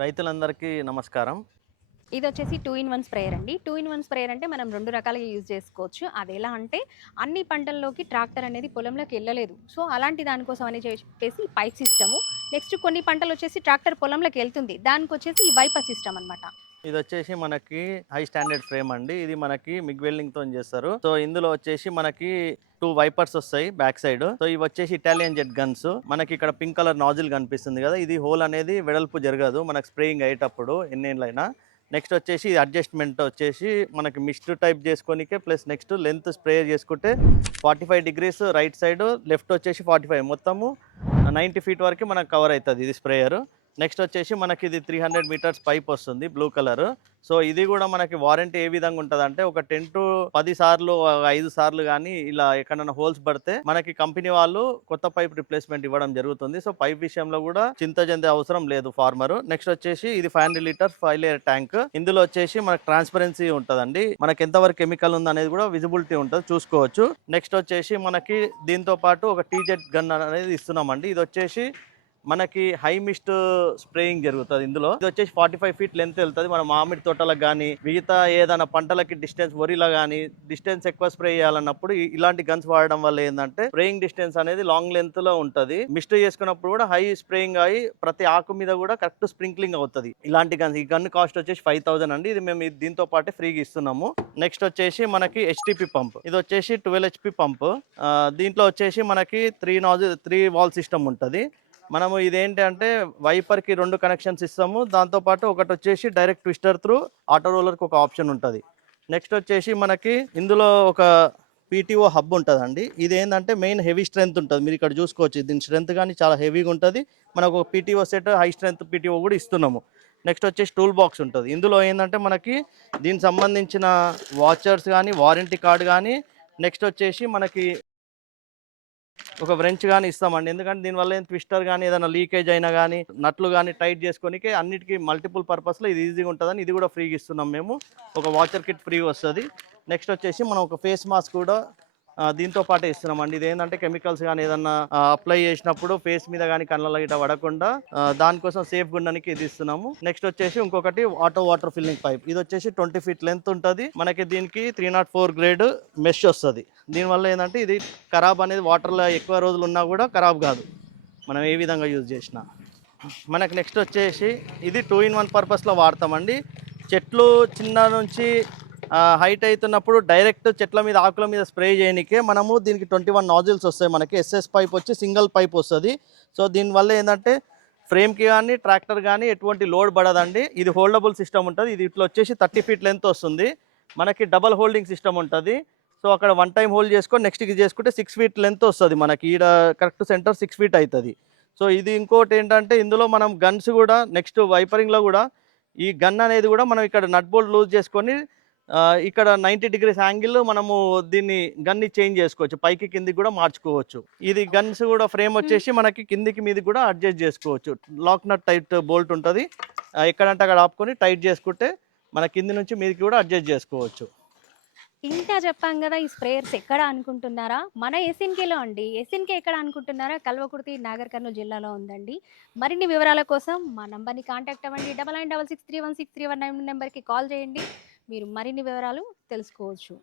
రైతులందరికీ నమస్కారం. ఇదొచ్చేసి 2 in 1 sprayer అండి. 2 ఇన్ 1 స్ప్రేయర్ అంటే మనం 2 రకాలుగా యూజ్ చేసుకోవచ్చు. అదెలా అంటే అన్ని పంటల్లోకి ట్రాక్టర్ అనేది పొలంలోకి ఎళ్ళలేదు. సో, అలాంటి దానికోసం అని చెప్పేసి పైప్ సిస్టము. నెక్స్ట్ కొన్ని పంటలొచ్చేసి ట్రాక్టర్ పొలంలోకి ఎళ్తుంది. దానికొచ్చేసి ఈ వైపర్ సిస్టమ్ అనమాట. ఇదొచ్చేసి మనకి హై స్టాండర్డ్ ఫ్రేమ్ అండి. ఇది మనకి మిగ్ వెల్డింగ్‌తోని చేస్తారు. సో, ఇందులో వచ్చేసి మనకి 2 వైపర్స్ వస్తాయి బ్యాక్ సైడ్. సో, ఇవొచ్చేసి ఇటాలియన్ జెట్ గన్స్. మనకి ఇక్కడ పింక్ కలర్ నాజిల్ కనిపిస్తుంది కదా! ఇది హోల్ అనేది వెడల్పు జరగదు మనకు స్ప్రేయింగ్ అయ్యేటప్పుడు ఎన్నేళ్లైనా. నెక్స్ట్ వచ్చేసి అడ్జస్ట్‌మెంట్ వచ్చేసి మనకి మిస్ట్ టైప్ చేసుకోనికే ప్లస్ నెక్స్ట్ లెంత్ స్ప్రే చేసుకుంటే 45 డిగ్రీస్ రైట్ సైడ్, లెఫ్ట్ వచ్చేసి 45 మొత్తము 90 ఫీట్ వరకు మనకు కవర్ అవుతది ఇది స్ప్రేయర్. నెక్స్ట్ వచ్చేసి మనకి ఇది 300 మీటర్స్ పైప్ వస్తుంది బ్లూ కలర్. సో ఇది కూడా మనకి వారంటీ ఏ విధంగా ఉంటదంటే ఒక 10 సార్లు 5 సార్లు కానీ ఇలా ఎక్కడైనా హోల్స్ పడితే మనకి కంపెనీ వాళ్ళు కొత్త పైప్ రిప్లేస్మెంట్ ఇవ్వడం జరుగుతుంది. సో పైప్ విషయంలో కూడా చింత చెందే అవసరం లేదు ఫార్మర్. నెక్స్ట్ వచ్చేసి ఇది 500 లీటర్స్ 5 లేయర్ ట్యాంక్. ఇందులో వచ్చేసి మనకి ట్రాన్స్పరెన్సీ ఉంటదండి. మనకి ఎంతవరకు కెమికల్ ఉంది అనేది కూడా విజిబిలిటీ ఉంటుంది, చూసుకోవచ్చు. నెక్స్ట్ వచ్చేసి మనకి దీంతో పాటు ఒక టీజెట్ గన్ అనేది ఇస్తున్నామండి. ఇది వచ్చేసి మనకి హై మిస్ట్ స్ప్రేయింగ్ జరుగుతుంది. ఇందులో ఇది వచ్చేసి 45 ఫీట్ లెంత్ వెళ్తుంది. మన మామిడి తోటలకు కానీ మిగతా ఏదైనా పంటలకి డిస్టెన్స్ వరిలో కానీ డిస్టెన్స్ ఎక్కువ స్ప్రే చేయాలన్నప్పుడు ఇలాంటి గన్స్ వాడడం వల్ల ఏంటంటే స్ప్రేయింగ్ డిస్టెన్స్ అనేది లాంగ్ లెంత్ లో ఉంటది. మిస్ట్ చేసుకున్నప్పుడు కూడా హై స్ప్రేయింగ్ అయ్యి ప్రతి ఆకు మీద కూడా కరెక్ట్ స్ప్రింక్లింగ్ అవుతుంది. ఇలాంటి గన్స్ ఈ గన్ కాస్ట్ వచ్చేసి 5000 అండి. ఇది మేము దీంతో పాటు ఫ్రీగా ఇస్తున్నాము. నెక్స్ట్ వచ్చేసి మనకి హెచ్టిపి పంప్. ఇది వచ్చేసి 12 HP పంప్. దీంట్లో వచ్చేసి మనకి 3 వాల్ సిస్టమ్ ఉంటుంది. మనము ఇదేంటంటే వైపర్కి 2 కనెక్షన్స్ ఇస్తాము. దాంతోపాటు ఒకటి వచ్చేసి డైరెక్ట్ ట్విస్టర్ త్రూ ఆటో రోలర్కి ఒక ఆప్షన్ ఉంటుంది. నెక్స్ట్ వచ్చేసి మనకి ఇందులో ఒక పీటీఓ హబ్ ఉంటుందండి. ఇది ఏంటంటే మెయిన్ హెవీ స్ట్రెంత్ ఉంటుంది. మీరు ఇక్కడ చూసుకోవచ్చు దీని స్ట్రెంత్ కానీ చాలా హెవీగా ఉంటుంది. మనకు ఒక PTO set high strength PTO కూడా ఇస్తున్నాము. నెక్స్ట్ వచ్చేసి టూల్ బాక్స్ ఉంటుంది. ఇందులో ఏంటంటే మనకి దీనికి సంబంధించిన వాచర్స్ కానీ వారంటీ కార్డు కానీ నెక్స్ట్ వచ్చేసి మనకి ఒక వ్రెంచ్ కానీ ఇస్తామండి. ఎందుకంటే దీనివల్ల ట్విస్టర్ కానీ ఏదైనా లీకేజ్ అయినా కానీ నట్లు కానీ టైట్ చేసుకోనికే అన్నిటికీ మల్టిపుల్ పర్పస్లో ఇది ఈజీగా ఉంటుందని ఇది కూడా ఫ్రీగా ఇస్తున్నాం మేము. ఒక వాచర్ కిట్ ఫ్రీ వస్తుంది. నెక్స్ట్ వచ్చేసి మనం ఒక ఫేస్ మాస్క్ కూడా దీంతో పాటే ఇస్తున్నామండి. ఇది ఏంటంటే కెమికల్స్ కానీ ఏదన్నా అప్లై చేసినప్పుడు ఫేస్ మీద కానీ కళ్ళలో గిట్ట పడకుండా దానికోసం సేఫ్ ఉండడానికి ఇది ఇస్తున్నాము. నెక్స్ట్ వచ్చేసి ఇంకొకటి ఆటో వాటర్ ఫిల్లింగ్ పైప్. ఇది వచ్చేసి 20 ఫీట్ లెంత్ ఉంటుంది. మనకి దీనికి 304 గ్రేడ్ మెష్ వస్తుంది. దీనివల్ల ఏంటంటే ఇది ఖరాబ్ అనేది వాటర్లో ఎక్కువ రోజులు ఉన్నా కూడా ఖరాబ్ కాదు మనం ఏ విధంగా యూజ్ చేసినా. మనకి నెక్స్ట్ వచ్చేసి ఇది 2 in 1 పర్పస్లో వాడతామండి. చెట్లు చిన్న నుంచి హైట్ అవుతున్నప్పుడు డైరెక్ట్ చెట్ల మీద ఆకుల మీద స్ప్రే చేయనికే మనము దీనికి 21 నాజిల్స్ వస్తాయి. మనకి ఎస్ఎస్ పైప్ వచ్చి సింగిల్ పైప్ వస్తుంది. సో దీనివల్ల ఏంటంటే ఫ్రేమ్కి కానీ ట్రాక్టర్ కానీ ఎటువంటి లోడ్ పడదండి. ఇది హోల్డబుల్ సిస్టమ్ ఉంటుంది. ఇది ఇట్లా వచ్చేసి 30 ఫీట్ లెంత్ వస్తుంది. మనకి డబల్ హోల్డింగ్ సిస్టమ్ ఉంటుంది. సో అక్కడ 1 టైం హోల్డ్ చేసుకొని నెక్స్ట్ ఇది చేసుకుంటే 6 ఫీట్ లెంత్ వస్తుంది. మనకి ఈడ కరెక్ట్ సెంటర్ 6 ఫీట్ అవుతుంది. సో ఇది ఇంకోటి ఏంటంటే ఇందులో మనం గన్స్ కూడా నెక్స్ట్ వైపరింగ్లో కూడా ఈ గన్ అనేది కూడా మనం ఇక్కడ నట్ బోల్ట్ లూజ్ చేసుకొని ఇక్కడ 90 డిగ్రీస్ యాంగిల్ మనము దీన్ని గన్ని చేంజ్ చేసుకోవచ్చు. పైకి కిందికి కూడా మార్చుకోవచ్చు. ఇది గన్స్ కూడా ఫ్రేమ్ వచ్చేసి మనకి కిందికి మీది కూడా అడ్జస్ట్ చేసుకోవచ్చు. లాక్ నట్ టైట్ బోల్ట్ ఉంటుంది. ఎక్కడంటే అక్కడ ఆపుకొని టైట్ చేసుకుంటే మన కింది నుంచి మీదికి కూడా అడ్జస్ట్ చేసుకోవచ్చు. ఇంకా చెప్పాం కదా ఈ స్ప్రేయర్స్ ఎక్కడ అనుకుంటున్నారా? మన ఎస్ఎన్కేలో అండి. ఎస్ఎన్కే ఎక్కడ అనుకుంటున్నారా? కల్వకుర్తి, నాగర్ కర్నూల్ జిల్లాలో ఉందండి. మరిన్ని వివరాల కోసం మా నంబర్‌ని కాంటాక్ట్ అవ్వండి. 9966316319 నెంబర్‌కి కాల్ చేయండి. మీరు మరిన్ని వివరాలు తెలుసుకోవచ్చు.